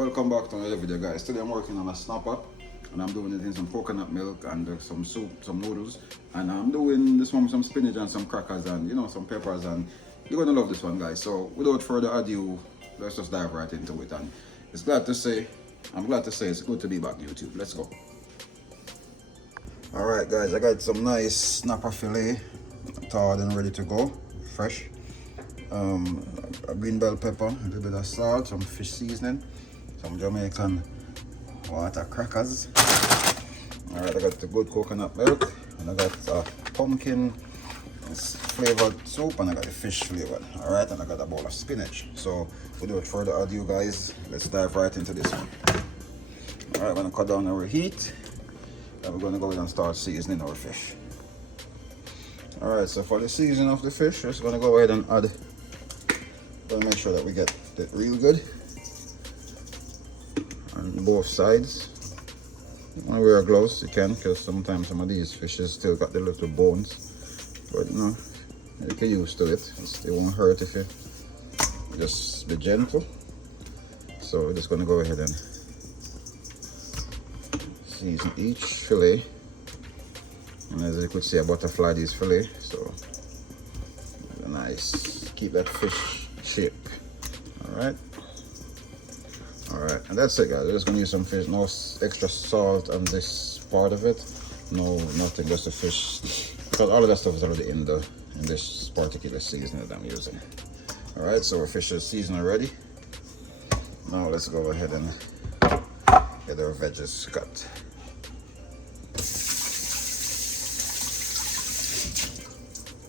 Welcome back to another video, guys. Today I'm working on a snapper and I'm doing it in some coconut milk and some soup, some noodles, and I'm doing this one with some spinach and some crackers and some peppers, and you're gonna love this one, guys. So without further ado, let's just dive right into it. And I'm glad to say it's good to be back on YouTube. Let's go. Alright guys, I got some nice snapper fillet thawed and ready to go, fresh. A green bell pepper, a little bit of salt, some fish seasoning, some Jamaican water crackers. Alright, I got the good coconut milk, and I got pumpkin flavored soup, and I got the fish flavored. Alright, and I got a bowl of spinach. So without further ado, guys, let's dive right into this one. Alright, I'm gonna cut down our heat, and we're gonna go ahead and start seasoning our fish. Alright, so for the seasoning of the fish, we're just gonna go ahead and add. Gonna make sure that we get it real good on both sides. You want to wear gloves, you can, because sometimes some of these fishes still got the little bones, but you get used to it. It won't hurt if you just be gentle. So we're just gonna go ahead and season each fillet, and as you could see, I butterfly these fillet, so nice. Keep that fish shape. Alright, and that's it, guys. We're just gonna use some fish, no extra salt on this part of it, nothing, just the fish, because all of that stuff is already in this particular seasoning that I'm using. Alright, so our fish is seasoned already. Now let's go ahead and get our veggies cut.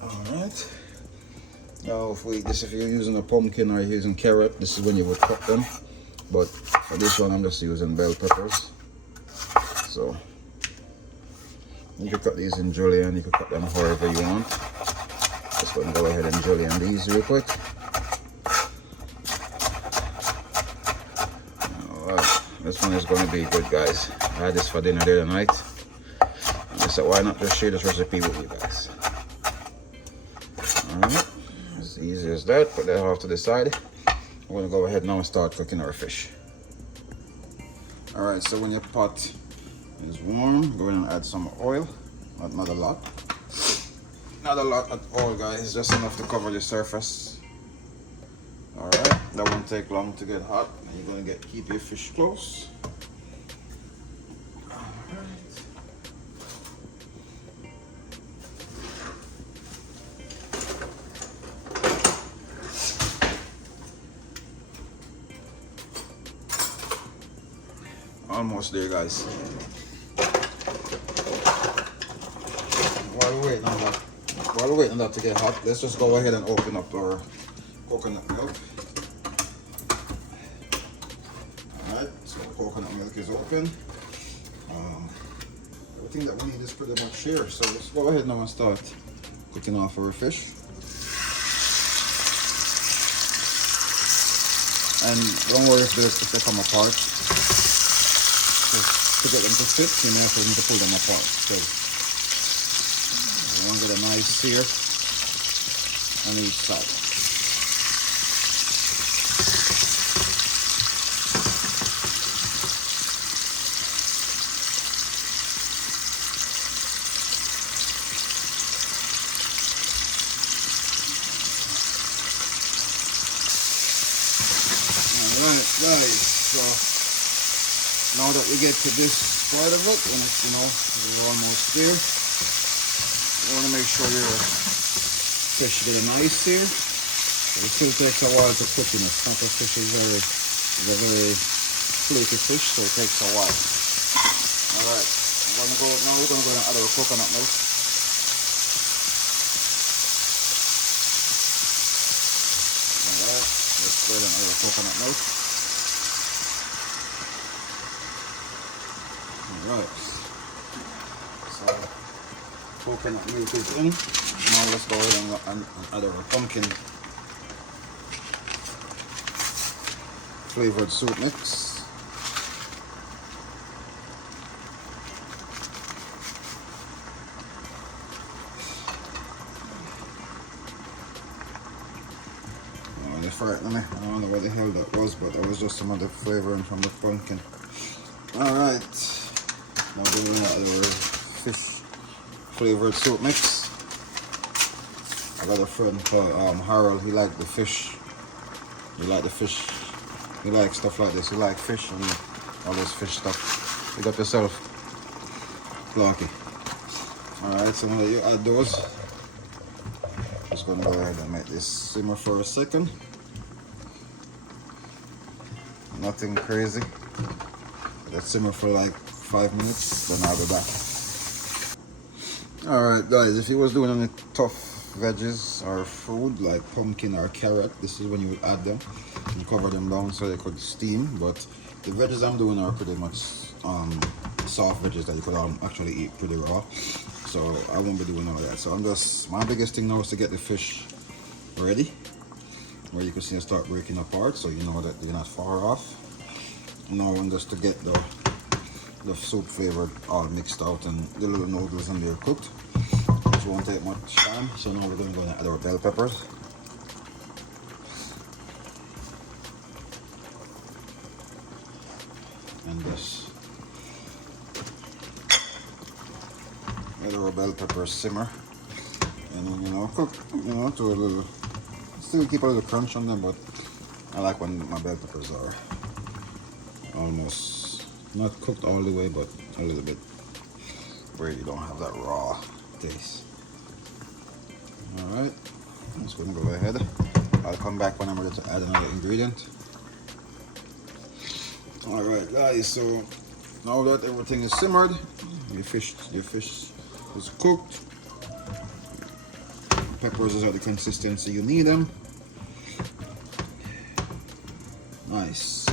Alright. Now, if you're using a pumpkin or you're using carrot, this is when you would cut them. But for this one, I'm just using bell peppers. So you could cut these in julienne, you could cut them however you want. Just going to go ahead and julienne these real quick. Alright, this one is going to be good, guys. I had this for dinner the other night. And I said, why not just share this recipe with you guys? Alright. Easy as that. Put that off to the side. We're gonna go ahead now and start cooking our fish. Alright, so when your pot is warm, go ahead and add some oil. Not a lot. Not a lot at all, guys. Just enough to cover the surface. Alright, that won't take long to get hot. And you're gonna keep your fish close. Almost there, guys. While we're waiting on that to get hot, let's just go ahead and open up our coconut milk. Alright, so the coconut milk is open. Everything that we need is pretty much here, so let's go ahead now and start cooking off our fish. And don't worry if they come apart. To get them to fit, you may have to pull them apart, because you want to get a nice sear on each side. Alright, guys, so now that we get to this part of it, when it's, we're almost there, you want to make sure your fish get a nice sear. It still takes a while to cook, Snapper fish is a very flaky fish, so it takes a while. Alright, we're going to go and add our coconut milk. Alright, let's go ahead and add our coconut milk. Alright, so coconut milk is in. Now let's go ahead and add our pumpkin flavored soup mix. frightening me. I don't know what the hell that was, but that was just some of the flavoring from the pumpkin. Alright, now we're going to add our fish flavored soup mix. I got a friend called Harold. He liked the fish. He liked the fish. He likes stuff like this. He likes fish and all this fish stuff. Pick up yourself, Clarky. Alright, so now you add those. Just gonna go ahead and make this simmer for a second. Nothing crazy. Let simmer for like 5 minutes, then I'll be back. Alright guys, if you was doing any tough veggies or food like pumpkin or carrot, this is when you would add them. You cover them down so they could steam, but the veggies I'm doing are pretty much soft veggies that you could actually eat pretty raw. So I won't be doing all that. So my biggest thing now is to get the fish ready, where you can see it start breaking apart, so you know that you're not far off. Now and just to get the soup flavor all mixed out and the little noodles in there cooked, which won't take much time. So now we're going to go and add our bell peppers. And just let our bell peppers simmer, and then, you know, cook, you know, to a little, still keep a little crunch on them, but I like when my bell peppers are almost not cooked all the way, but a little bit where you don't have that raw taste. Alright, I'm just gonna go ahead. I'll come back when I'm ready to add another ingredient. Alright guys, so now that everything is simmered, your fish is cooked, peppers is at the consistency you need them. Nice.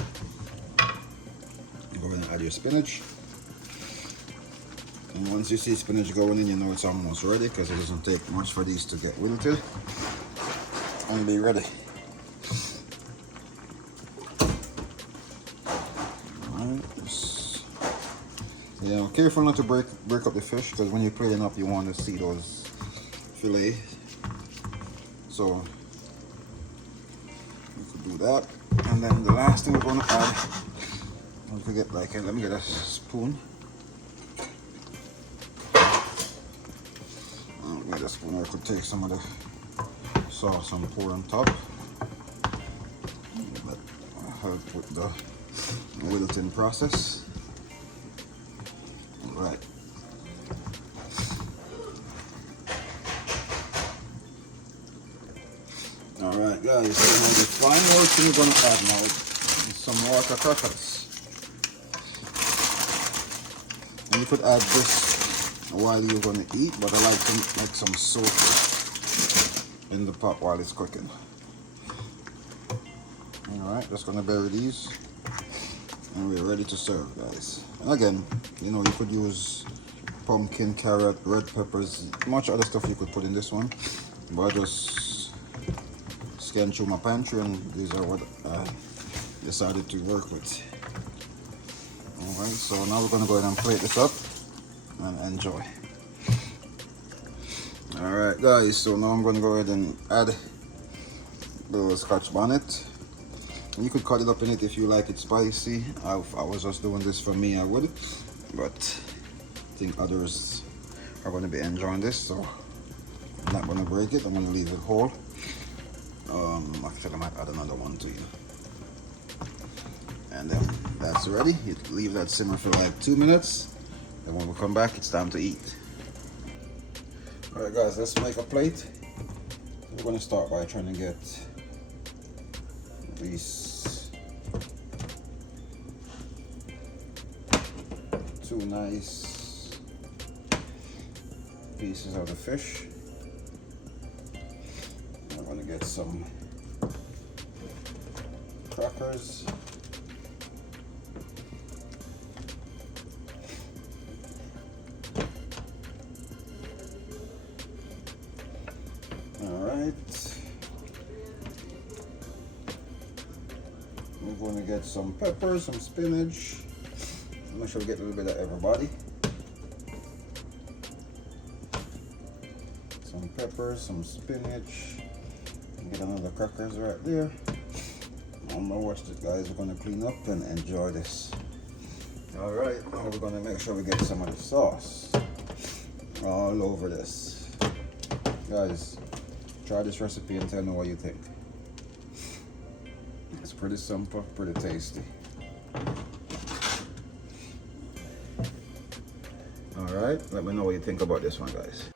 Go ahead and add your spinach. And once you see spinach going in, you know it's almost ready, because it doesn't take much for these to get wilted and be ready. Yeah, careful not to break up the fish, because when you plate it up, you want to see those fillet. So you could do that, and then the last thing we're going to add, don't forget, like, let me get a spoon. Get a spoon, or I could take some of the sauce and pour on top. That help with the wilting process. Right. Alright guys, so now the final thing we're going to add now is some water crackers. And you could add this while you're going to eat, but I like to make some soak in the pot while it's cooking. Alright, just going to bury these. And we're ready to serve, guys. And again, you know, you could use pumpkin, carrot, red peppers, much other stuff you could put in this one, but I just scanned through my pantry and these are what I decided to work with. Alright, so now we're going to go ahead and plate this up and enjoy. Alright guys, so now I'm going to go ahead and add the scotch bonnet. You could cut it up in it if you like it spicy. If I was just doing this for me, I would, but I think others are going to be enjoying this, so I'm not going to break it. I'm going to leave it whole. Actually, I might add another one to you. And then that's ready. You leave that simmer for like 2 minutes, and when we come back, it's time to eat. Alright guys, let's make a plate. We're going to start by trying to get these 2 nice pieces of the fish. I'm going to get some crackers. Alright. We're going to get some peppers, some spinach. I'm sure we get a little bit of everybody. Some peppers, some spinach. Get another crackers right there. Now watch this, guys. We're gonna clean up and enjoy this. All right, now we're gonna make sure we get some of the sauce all over this. Guys, try this recipe and tell me what you think. It's pretty simple, pretty tasty. All right, let me know what you think about this one, guys.